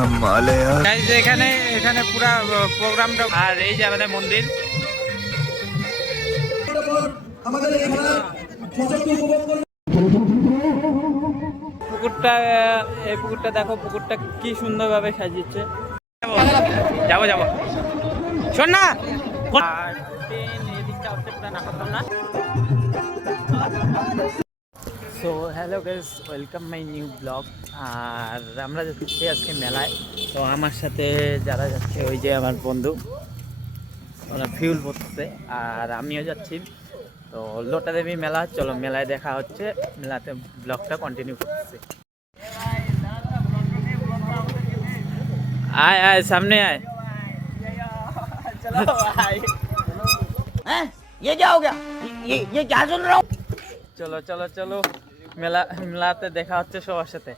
कमाल है यार। এখানে এখানে পুরা প্রোগ্রামটা, আর এই যে আমাদের মন্দির। পুকুরটা, এই পুকুরটা দেখো, পুকুরটা কি সুন্দরভাবে সাজিয়েছে। যাবো যাবো, শোন না। আর এদিকটা হচ্ছে পুরা নাকদমনা। So hello guys, welcome my new blog. আর আমরা যাচ্ছি আজকে মেলায়। তো আমার সাথে যারা যাচ্ছে, ওই যে আমার বন্ধু, ওরা ফিউল করতেছে, আর আমিও যাচ্ছি। তো লোটা দেবী মেলা, চলো মেলায় দেখা হচ্ছে, মেলাতে ব্লগটা কন্টিনিউ করতেছি। আয় আয়, সামনে আয়। চলো আয়। हैं? ये क्या हो गया? ये क्या सुन रहा हूँ? চলো চলো চলো, মেলাতে দেখা হচ্ছে সবার সাথে।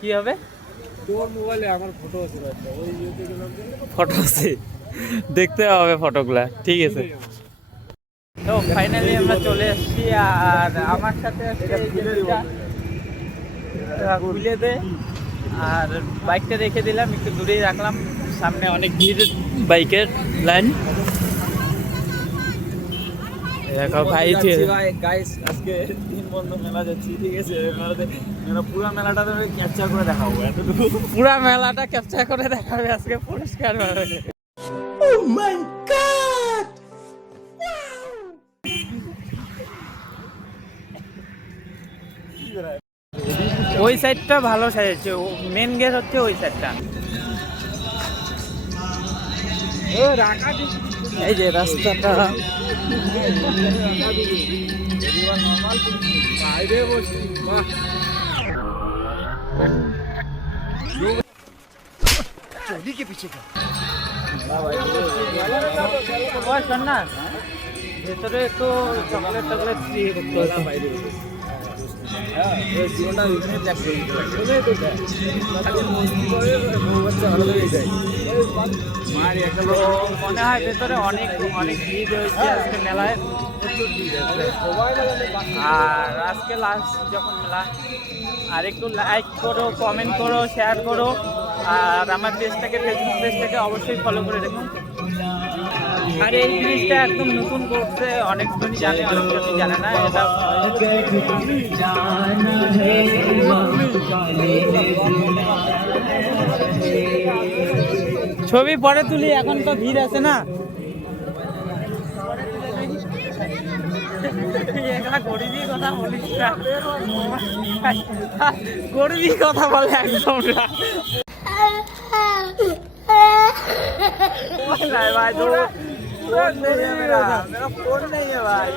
কি হবে? ফটো আছে, দেখতে হবে ফটোগুলা, ঠিক আছে। তো ফাইনালি আমরা চলে এসেছি, আর আমার সাথে খুলে দে। আর বাইকটা রেখে দিলাম, একটু দূরেই রাখলাম, সামনে অনেক ভিড়, বাইকের লাইন। দেখো ভাই, গাইস আজকে 3 বন্ধু মেলা যাচ্ছি, ঠিক আছে। পুরো মেলাটা ক্যাপচার করে দেখাবো, এতটুকু পুরা মেলাটা ক্যাপচার করে দেখাবে আজকে পুরস্কার পাবে। Oh my God! ওই সাইডটা ভালো সাজাচ্ছে, মেন গেট হচ্ছে ওই সাইডটা। এই যে রাস্তাটা, শোন না, ভেতরে একটু চকলেট টকলেট দিয়ে করতে হতো। মনে হয় ভেতরে অনেক অনেক ভিড় হয়েছে আজকে মেলায়, প্রচুর ভিড় হয়েছে। আর আজকে লাস্ট যখন মেলা, আর একটু লাইক করো, কমেন্ট করো, শেয়ার করো, আর আমার পেজটাকে, ফেসবুক পেজটাকে অবশ্যই ফলো করে দেখুন। আর এই জিনিসটা একদম নতুন করছে, অনেকজনই জানে, অনেকজনই জানে না। এটা ছবি পরে তুলি, এখন তো ভিড় আছে না। গরিবি কথা বলিস না, গরিবি কথা বলে একদম না। ভাই তো फोन नहीं है, मेरा फोन नहीं है भाई।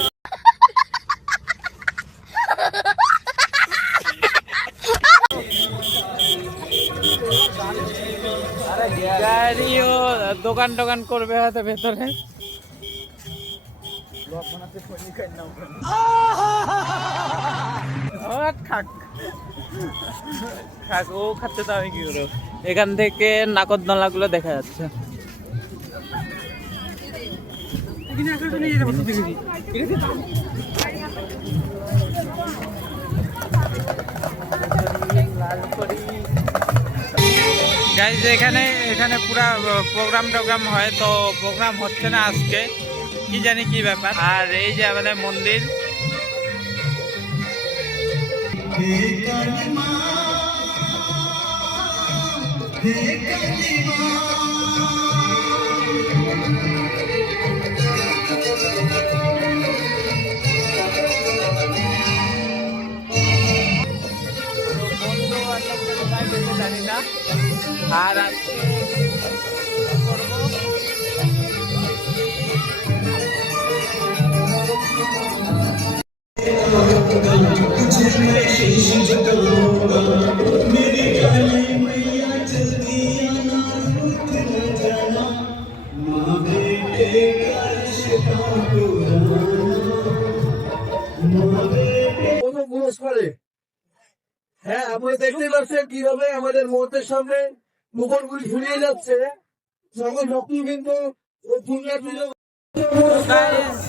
গাড়িও দোকান টোকান করবে হয়তো ভেতরে। খাক ও খাচ্ছে, তো আমি কি করবো। এখান থেকে নাকদদোলা গুলো দেখা যাচ্ছে। গাইজ এখানে এখানে পুরা প্রোগ্রাম টোগ্রাম হয়, তো প্রোগ্রাম হচ্ছে না আজকে, কি জানি কি ব্যাপার। আর এই যে আমাদের মন্দির, জানি না। আর আজকে করবো হ্যাঁ, আপনি দেখতে পাচ্ছেন কিভাবে আমাদের মুহূর্তের সামনে মুখরগুলি ঝুলিয়ে যাচ্ছে। সকল ভক্ত কিন্তু Guys,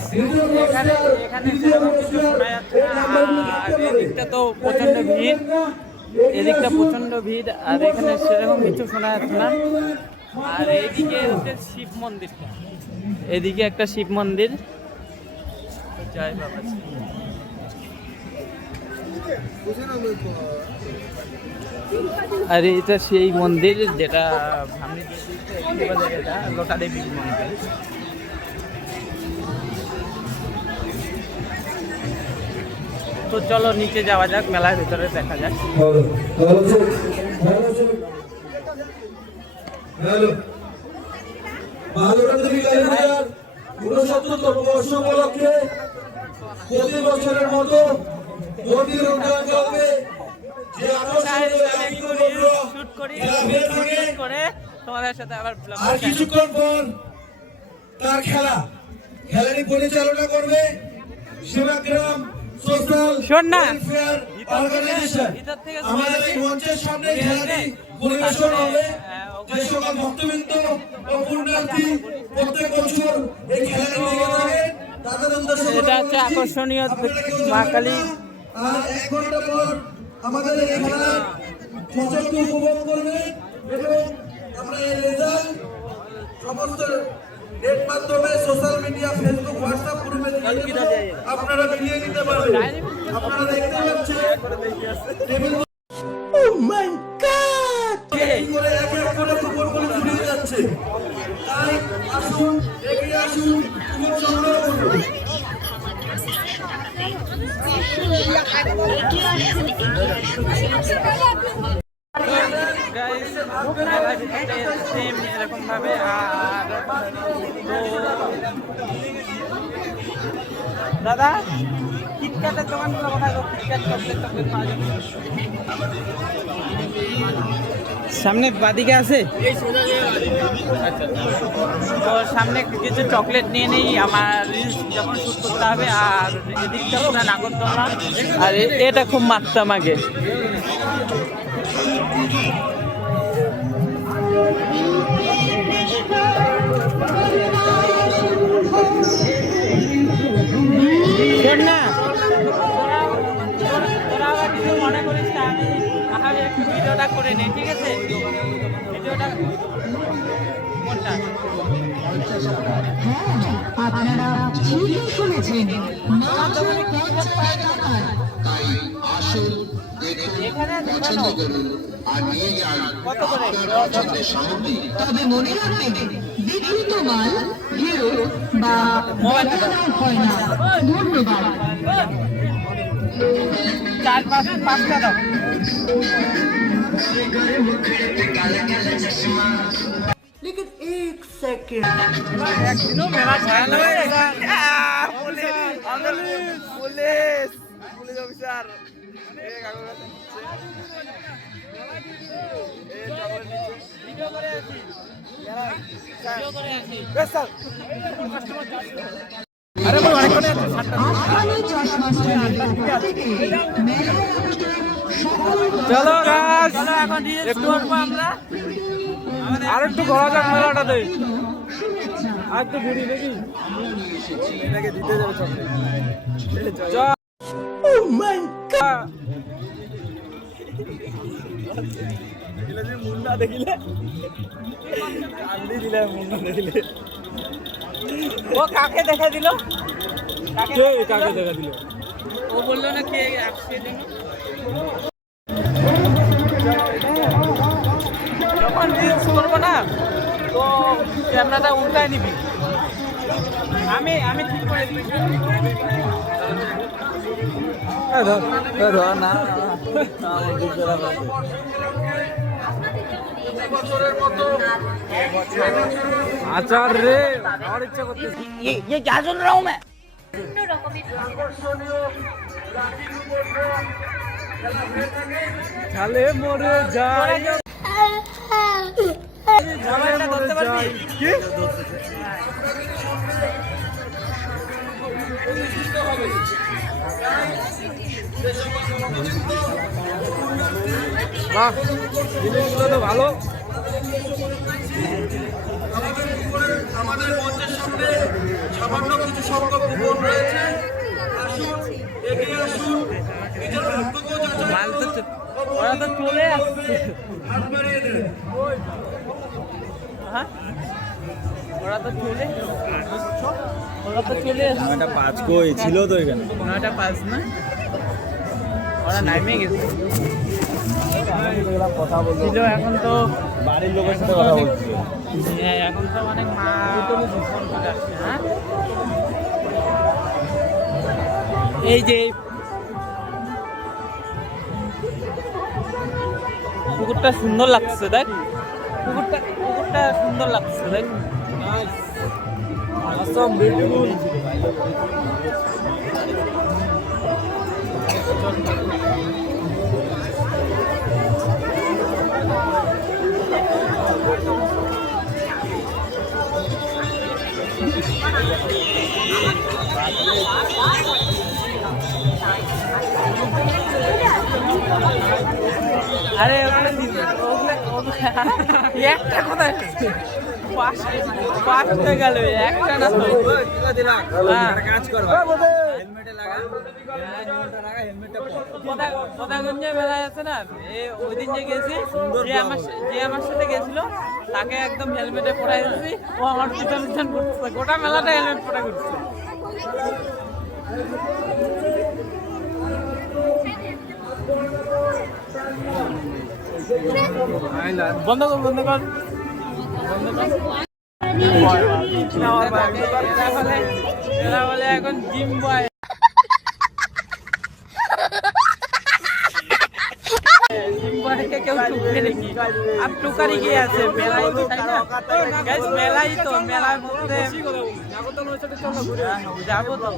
এখানে সেরকম কিছু শোনা যাচ্ছে না। আর এদিকটা তো প্রচন্ড ভিড়, এদিকটা প্রচন্ড ভিড়, আর এখানে সেরকম কিছু শোনা যাচ্ছে না। আর এইদিকে হচ্ছে শিব মন্দিরটা, এদিকে একটা শিব মন্দির। জয় বাবা। আর এটা সেই মন্দির যেটা ভামনি এটা লোটা দেবীর মন্দির। তো চলো নিচে যাওয়া যাক, মেলার ভিতরে দেখা যাক। প্রতি বছরের মতো মন্দির উন্নয়ন করবে তোমাদের সাথে আবার আর কিছুক্ষণ পর তার খেলাটি পরিচালনা করবে সেবাগ্রাম সোশ্যাল ওয়েলফেয়ার অর্গানাইজেশন। আমাদের এই মঞ্চের সামনে খেলাটি পরিবেশন হবে। যে সকল ভক্তবৃন্দ ও পুণ্যার্থী প্রত্যেক বছর এই খেলাটি লেগে থাকে তাদের উদ্দেশ্যে এটা হচ্ছে আকর্ষণীয় মা কালী। আর 1 ঘন্টা পর আমাদের এই খেলা মঞ্চটি উপভোগ করবে এবং আমরা এই রেজাল্ট সমস্ত নেট মাধ্যমে সোশ্যাল মিডিয়া ফেসবুক হোয়াটসঅ্যাপ গ্রুপে আপনারা মিলিয়ে নিতে পারবেন। আপনারা দেখতে পাচ্ছেন টেবিল ও মাই গড করে এক এক করে কুপনগুলো ছড়িয়ে যাচ্ছে। তাই আসুন এগিয়ে আসুন কুপন সংগ্রহ করুন। এরকম ভাবে। আর দাদা কিটক্যাটের দোকানগুলো কোথায়? কিটক্যাট চকলেট টকলেট পাওয়া যাবে সামনে বাদিকে আছে। তো সামনে কিছু চকলেট নিয়ে নেই, আমার রিলস যখন শ্যুট করতে হবে। আর এদিকটা পুরো নাগরদোলনা, আর এটা খুব মারতাম আগে। না তোরা আবার কিছু মনে করিস না, আমি একটু ভিডিওটা করে নিই, ঠিক আছে? ভিডিওটা কোনটা? আপনারা ঠিকই শুনেছেন, মাত্র 50 টাকায়। তাই আসুন, দেখুন, পছন্দ করুন আর নিয়ে যান আপনার পছন্দের সামগ্রী। তবে মনে রাখবেন, বিক্রিত মাল হিরো বা বেচানো হয় না। ধন্যবাদ। 4-5টা দাও। लेकिन 1 सेकंड একদিনও মেলা ছাড়ানো হয়ে গেছে। পুলিশ অফিসার ভিডিও করে আছি। আরে ভাই অনেকক্ষণ আফগানি চশমা স্টোরের পক্ষ থেকে মেলায় আয়োজিত সকল চলো গাইস, এখন একটু করবো আমরা। আর একটু ঘোরা যাক মেলাটাতে, আর একটু ঘুরি নাকি এটাকে দিতে যাবে চকলেট। ও মাই গড, মুন্ডা দেখিলে কান্দি দিলে, মুন্ডা দেখিলে। ও কাকে দেখা দিল? কাকে দেখা দিল? ও বললো না কে আসছে জন্য। যখন রিলস করবো না তো ক্যামেরাটা উল্টায় নিবি। আমি ঠিক করে দিবি না। আচার রে, আমার ইচ্ছা করতেছে। ये क्या सुन रहा हूँ मैं? খালে মরে যায়। ধরতে পারবি কি? বাহ, জিনিসগুলো তো ভালো। করে আমাদের মঞ্চের সামনে সামান্য কিছু সংখ্যক কুপন রয়েছে। আসুন, এগিয়ে আসুন, নিজের ভাগ্যকেও যাচাই মাল তো করুন। ওরা তো চলে আসছে। হাত বাড়িয়ে দেন। হ্যাঁ ওরা তো চলে আসছে। 9:05 কই ছিল তো এখানে 9:05 না, ওরা নামে গেছে কথা বলবো ছিল। এখন তো বাড়ির লোকের সাথে কথা বলছি। হ্যাঁ, এখন তো অনেক মা ফোন চলে আসছে। হ্যাঁ এই যে পুকুরটা সুন্দর লাগছে, দেখ পুকুরটা সুন্দর লাগছে, দেখ Awesome, beautiful. আরে ওখানে একটা কোথায় পাঁচ হয়ে গেল, একটা না তো। হ্যাঁ। কাজ করবা হেলমেটে লাগা হেলমেটটা কোথাগঞ্জে মেলায় আছে না, ওই দিন যে গেছি, যে আমার সাথে গেছিল তাকে একদম হেলমেটে পড়াই দিচ্ছি, ও আমার পিছন পিছন করছে, গোটা মেলাটা হেলমেট পড়া করছে। বন্ধ কর বন্ধ কর এরা বলে এখন জিম বয়। কেউ টুকবে নাকি? আর টুকারি কি আছে? মেলাই তো, তাই না? Guys, মেলাই তো, মেলার মধ্যে যাবো তো।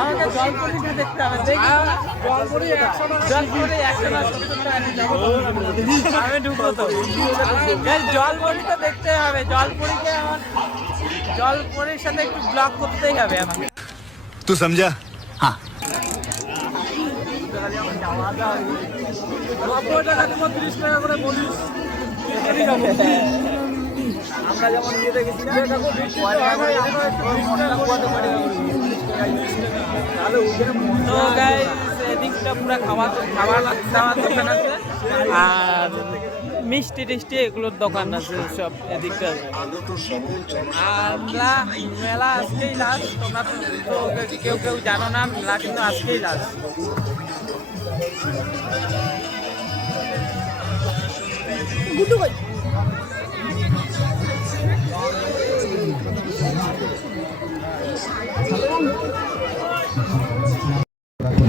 আমাকে জলপরিটা দেখতে হবে, দেখি জলপরি 100 না 70 টাকা দিয়ে যাবো। আমি ঢুকবো তো। Guys, জলপরিটা দেখতে হবে, জলপরিকে আমার জলপরির সাথে একটু ব্লগ করতেই হবে আমাকে। तू समझा? हाँ। 90 টাকা দেবো 30 টাকা করে বলিস আমরা যেমন ইয়েতে গেছি না তো গাইস, এদিকটা পুরো খাবার দাওয়ার দোকান আছে আর মিষ্টি টিষ্টি এগুলোর দোকান আছে সব এদিকটা। আর মেলা আজকেই লাস্ট, তোমরা তো কেউ কেউ জানো না, মেলা কিন্তু আজকেই লাস্ট।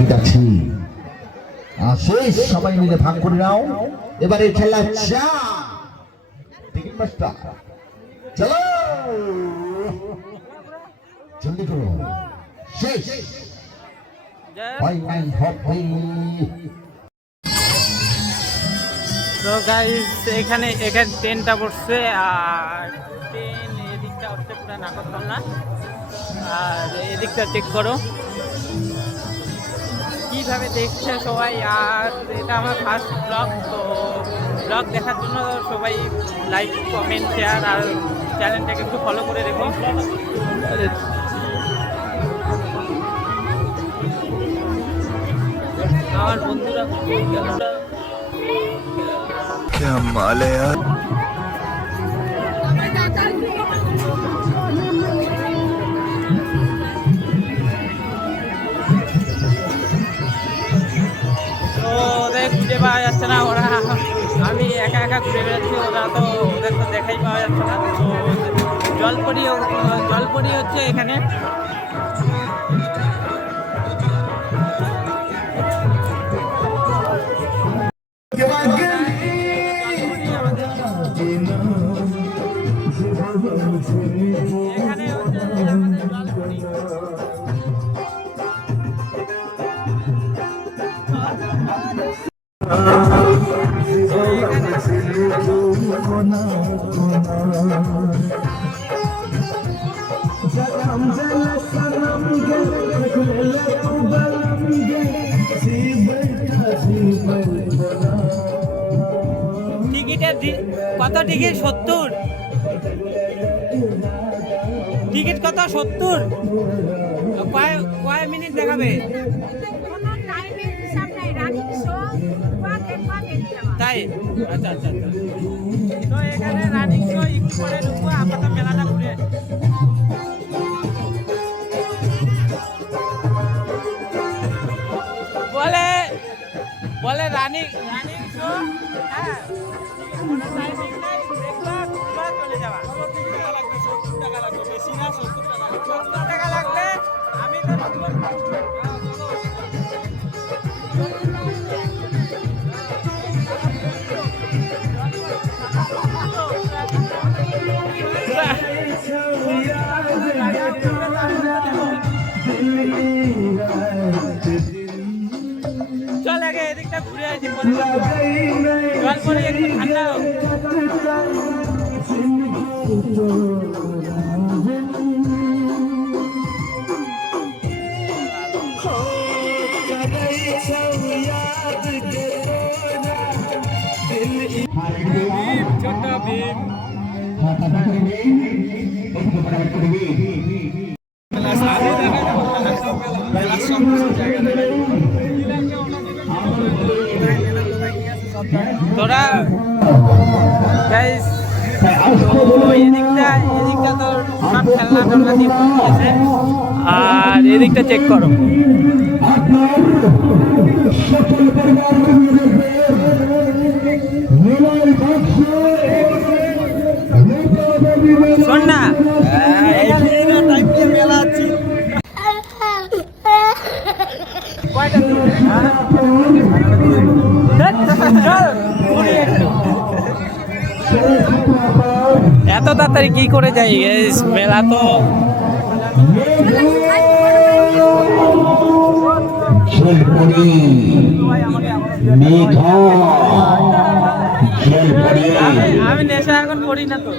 যাচ্ছি শেষ, সবাই মিলে ভাগ করে নাও। এবারে খেলা চা টিকিট মাস্টার, চলো জলদি করো, শেষ ফাইনাল হবে। তো গাইস, এখানে ট্রেনটা পড়ছে আর ট্রেন এদিকটা হচ্ছে পুরো নাগরদোলনা। আর এদিকটা চেক করো কিভাবে দেখছে সবাই। আর এটা আমার ফার্স্ট ব্লগ, তো ব্লগ দেখার জন্য সবাই লাইক কমেন্ট শেয়ার আর চ্যানেলটাকে একটু ফলো করে রেখো। আমার বন্ধুরা क्या माल है यार। তো ওদের খুঁজে পাওয়া যাচ্ছে না, ওরা আমি একা একা ঘুরে বেড়াচ্ছি, ওরা তো ওদের তো দেখাই পাওয়া যাচ্ছে না। তো জলপরি হচ্ছে এখানে। এখানে হচ্ছে আমাদের জলপরি। টিকিটের কত টিকিট? 70। কত 70? কয় মিনিট দেখাবে? তাই? আচ্ছা আচ্ছা আচ্ছা। তো এখানে রানিং শো একটু করে ঢুকবো, আপাতত মেলাটা ঘুরে আসি। বলে রানিং শো, হ্যাঁ কোনো টাইমিং নাই, দেখবা ঘুরবা চলে যাবা। 70 টাকা লাগবে, বেশি না, 70 টাকা লাগবে। আমি তো চল আগে এদিকটা ঘুরে আসি, জল পরে একটু ঠান্ডা হোক। ছোট ভীম তোরা গাইস, এদিকটা তো সব খেলনা টেলনা দিয়ে আছে, আর এদিকটা চেক করো। শোন না, মেলা আছে এত তাড়াতাড়ি কি করে যাই মেলা তো আমি নেশা এখন করি না তো।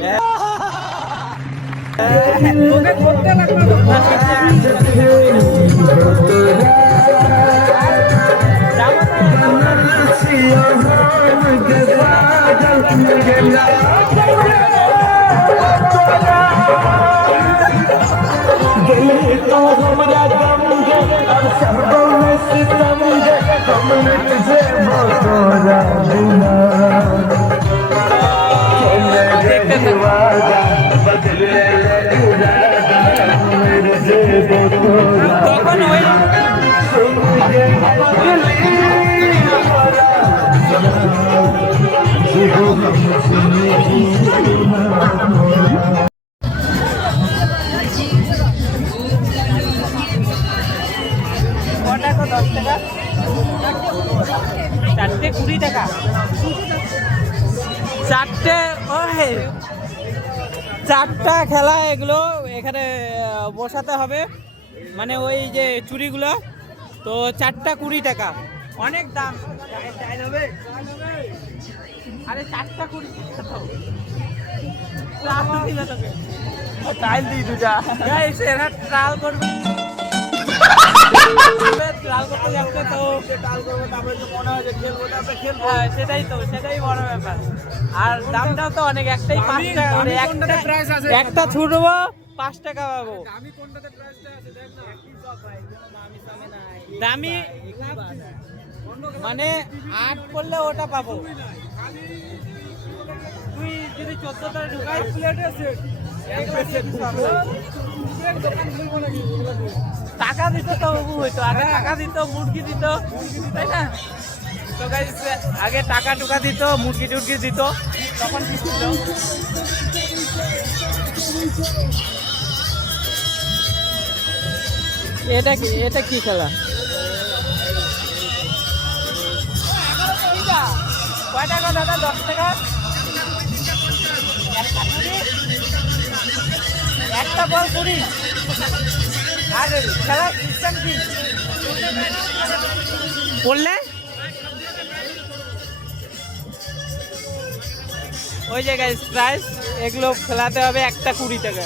তখন ওই কটা 10 টাকা, 4টে 20 টাকা, 4টা খেলা এগুলো এখানে বসাতে হবে, মানে ওই যে চুড়িগুলো, তো 4টা 20 টাকা, অনেক দাম। আরে 4টা 20 টাইল দিই দুটা, এরা ট্রায়াল করবে, ট্রায়াল করতে যাচ্ছে তো ট্রায়াল করবো, তারপরে মনে হয় যে খেলবো, তারপরে খেলবো, সেটাই বড় ব্যাপার। আর দামটাও তো অনেক, একটাই 5 টাকা করে, একটা ছুটবো 5 টাকা পাবো। দামি মানে 8 করলে ওটা পাবো, তুই যদি 14 ঢুকাই টাকা দিত তো হইতো, আগে টাকা দিত, মুরগি দিত, তাই না? তো গাইস আগে টাকা টুকা দিত, মুরগি টুরগি দিত, তখন কি ছিল। এটা কি খেলা? কয় টাকা দাদা? 10 টাকা একটা বল 20। আর খেলা সিস্টেম কি বললে? ওই জায়গায় প্রাইস এগুলো খেলাতে হবে, একটা 20 টাকা।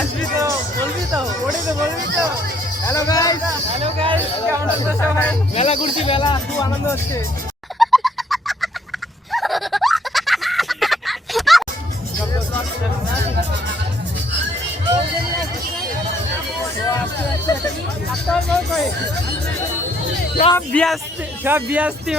আসবি তো, বলবি তো, বলবি তো। হ্যালো গাইস, কেমন আছো সবাই? মেলা ঘুরছি, মেলা খুব আনন্দ হচ্ছে। সব বিয়াস্তি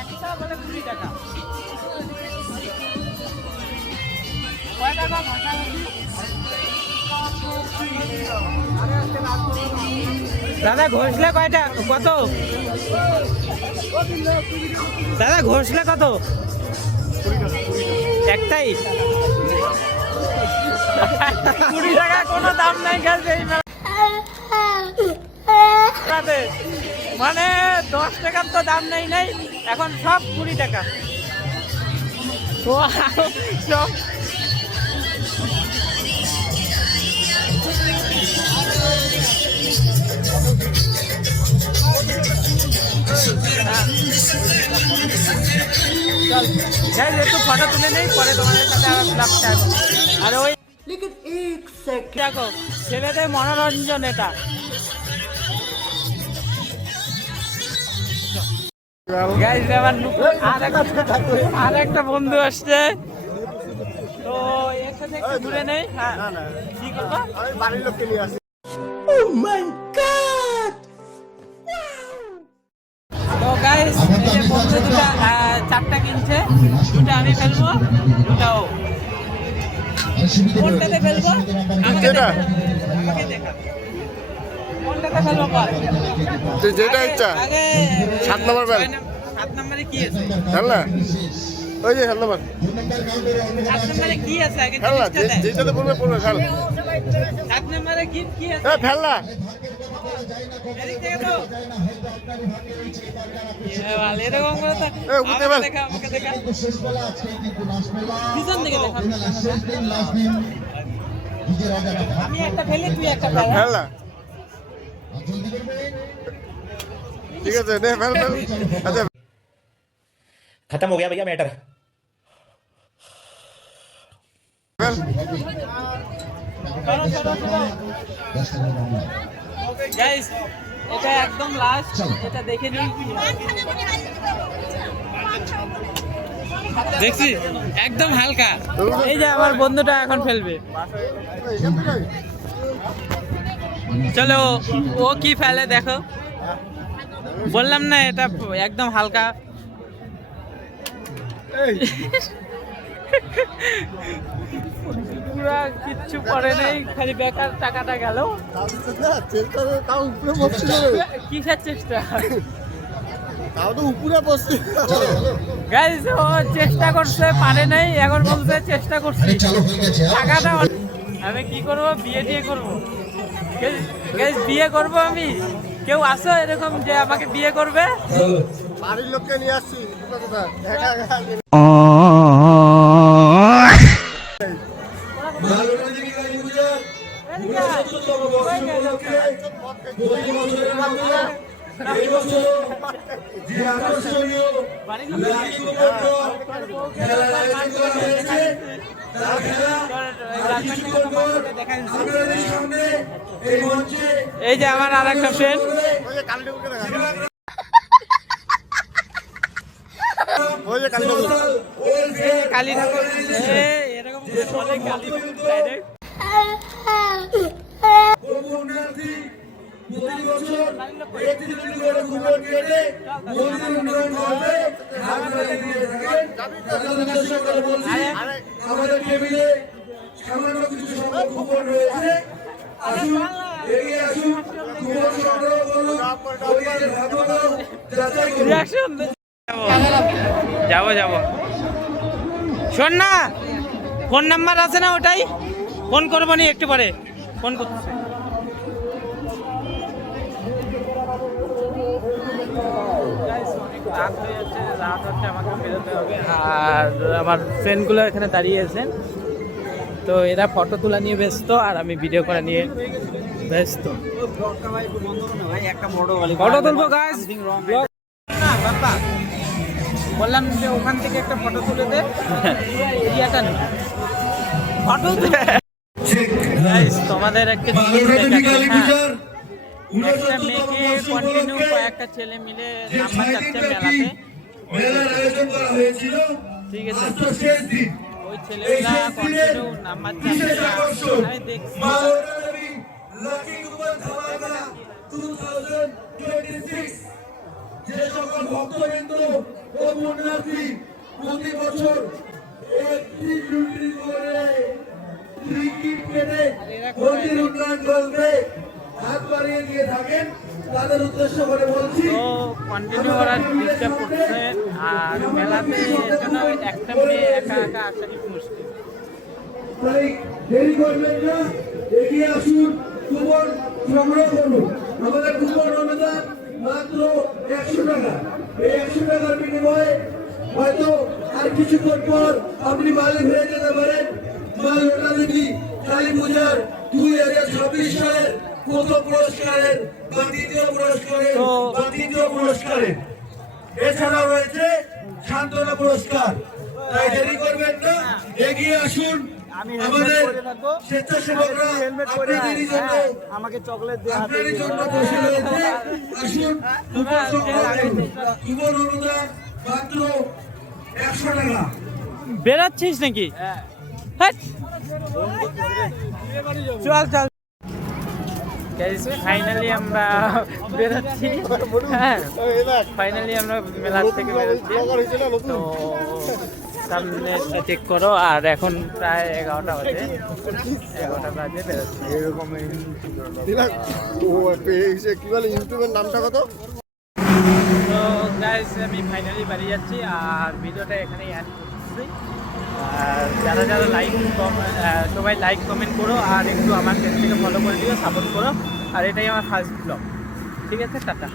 একটা বলে 20 টাকা। কয় টাকা ভাষা? দাদা ঘষলে কয়টা কত? দাদা ঘষলে কত? একটাই 20 টাকা, কোনো দাম নাই গেছে এই মেলাতে। মানে 10 টাকার তো দাম নেই নাই, এখন সব 20 টাকা। সব একটু ফটো তুলে নেই, পরে তোমাদের সাথে আবার ব্লগ শেয়ার করবো। আর ওই দেখো ছেলেদের মনোরঞ্জন এটা। আর একটা বন্ধু আসছে, তো এর সাথে একটু ঘুরে নেই। হ্যাঁ কি করবো, বাড়ির লোককে নিয়ে আসি। তো গাইস এই যে বন্ধু দুটা 4টা কিনছে, 2টা আমি ফেলবো, 2টাও। কোনটাতে ফেলবো আমাকে দেখা, কোনটাতে ফেলবো বল। তুই যেটা ইচ্ছা। আগে 7 নম্বর ফেল। 7 নম্বরে কি আছে? ফেল না, ওই যে 7 নম্বর 7 নম্বরে কি আছে আগে ফেল না, জিনিসটা দেখ। যেটাতে পড়বে পড়বে ফেল। 7 নম্বরে কি আছে? ফেল না, এদিক থেকে তো ভালো, এরকম করে তো উঠে আমাকে ফেল। দেখা, আমাকে দেখা পিছন দিকে দেখা। আমি একটা ফেলি, তুই একটা ফেল। ফেল না, ঠিক আছে নে ফেল ফেল। আচ্ছা खत्म हो गया भैया मैटर। ফেল। গাইস এটা একদম লাস্ট, এটা দেখে নিই। দেখছি একদম হালকা। এই যে আমার বন্ধুটা এখন ফেলবে, চলো ও কি ফেলে দেখো। বললাম না এটা একদম হালকা। পুরা কিচ্ছু পরে নেই, খালি বেকার টাকাটা গেল। কিসের চেষ্টা? গাইস ও চেষ্টা করছে, পারে নাই, এখন বলছে চেষ্টা করছি। টাকাটা আমি কি করব, বিয়ে দিয়ে করব। গাইস বিয়ে করব আমি। কেউ আসো এরকম যে আমাকে বিয়ে করবে? বাড়ির লোককে নিয়ে আসছি। এই বছর যে আকর্ষণীয় লাকি খেলার আয়োজন করা হয়েছে, তার খেলা কিছুক্ষণ পর আপনাদের সামনে এই মঞ্চে। এই যে আমার আর একটা ফ্রেন্ড, কালী ঠাকুর। এরকম বলে কালী ডাইরেক্ট। প্রতি বছর 31 করে কুপন কেটে মন্দির উন্নয়ন হবে, আপনারা এগিয়ে থাকেন। আপনাদের সকলে বলছি, আমাদের টেবিলে সামান্য কিছু সংখ্যক কুপন রয়েছে, আসুন এগিয়ে আসুন, কুপন সংগ্রহ করুন, পরিবারের ভাগ্যটাও যাচাই করুন। যাবো যাবো। শোন না, ফোন নাম্বার আছে না, ওটাই ফোন করবো নি একটু পরে, ফোন করতেছে। রাত হয়ে যাচ্ছে, রাত হচ্ছে, আমাকে বেরোতে হবে। আর আমার ফ্রেন্ডগুলো এখানে দাঁড়িয়ে আছেন, তো এরা ফটো তোলা নিয়ে ব্যস্ত আর আমি ভিডিও করা নিয়ে ব্যস্ত। ফটো তুলবো গাইস, বললাম যে ওখান থেকে একটা ফটো তুলে দে, এরিয়াটা নেই ফটো তুলে। গাইস তোমাদের একটা জিনিস বালুরঘাটে দেখাচ্ছি, কালী হ্যাঁ। পূজার একটা মেয়েকে কন্টিনিউ কয়েকটা ছেলে মিলে নাম্বার চাচ্ছে মেলাতে, মেলার আয়োজন করা হয়েছিল। ঠিক আছে? আজ তো শেষ দিন। ওই এই ছেলেগুলা শেষ দিনে কন্টিনিউ নাম্বার বিশেষ চাচ্ছে, আকর্ষণ আমি দেখছি। মা লক্ষ্মী লাকি কুপন ধামাকা 2026। যে সকল ভক্তবৃন্দ ও পুণ্যার্থী প্রতি বছর একটি লুটি করে টিকিট কেটে মন্দির উন্নয়ন করবে হাত বাড়িয়ে দিয়ে থাকেন, তাদের উদ্দেশ্য করে বলছি তো কন্টিনিউ ওরা ডিস্টার্ব করছে, আর মেলাতে জন্য একটা মেয়ে একা একা আসা কি মুশকিল। তাই দেরি করবেন না, এগিয়ে আসুন, কুপন সংগ্রহ করুন। আমাদের কুপন অনুদান মাত্র 100 টাকা। এই 100 টাকার বিনিময়ে হয়তো আর কিছুক্ষণ পর আপনি মালিক হয়ে যেতে পারেন মা লোটা দেবী কালী পূজার 2026 সালের প্রথম পুরস্কারের বা দ্বিতীয় পুরস্কারের বা তৃতীয় পুরস্কারের। এছাড়াও রয়েছে সান্ত্বনা পুরস্কার। তাই দেরি করবেন না, এগিয়ে আসুন। আমাদের স্বেচ্ছাসেবকরা আপনাদেরই জন্য আমাকে চকলেট দিয়ে হাতে আপনারই জন্য বসে রয়েছে। আসুন, কুপন সংগ্রহ করুন। কুপন অনুদান মাত্র 100 টাকা। বেরাচ্ছিস নাকি? হ্যাট! চল চল। ফাইনালি আমরা বেরোচ্ছি, হ্যাঁ ফাইনালি আমরা মেলা থেকে বেরোচ্ছি। তো সামনে চেক করো, আর এখন প্রায় 11টা বাজে, 11টা বাজে বেরোচ্ছি। কি বলে ইউটিউবের নামটা কত? তো গাইস আমি ফাইনালি বাড়ি যাচ্ছি, আর ভিডিওটা এখানেই এন্ড করছি। আর যারা যারা সবাই লাইক কমেন্ট করো, আর একটু আমার পেজটাকে ফলো করে দিও, সাপোর্ট করো। আর এটাই আমার ফার্স্ট ব্লগ, ঠিক আছে? টাটা।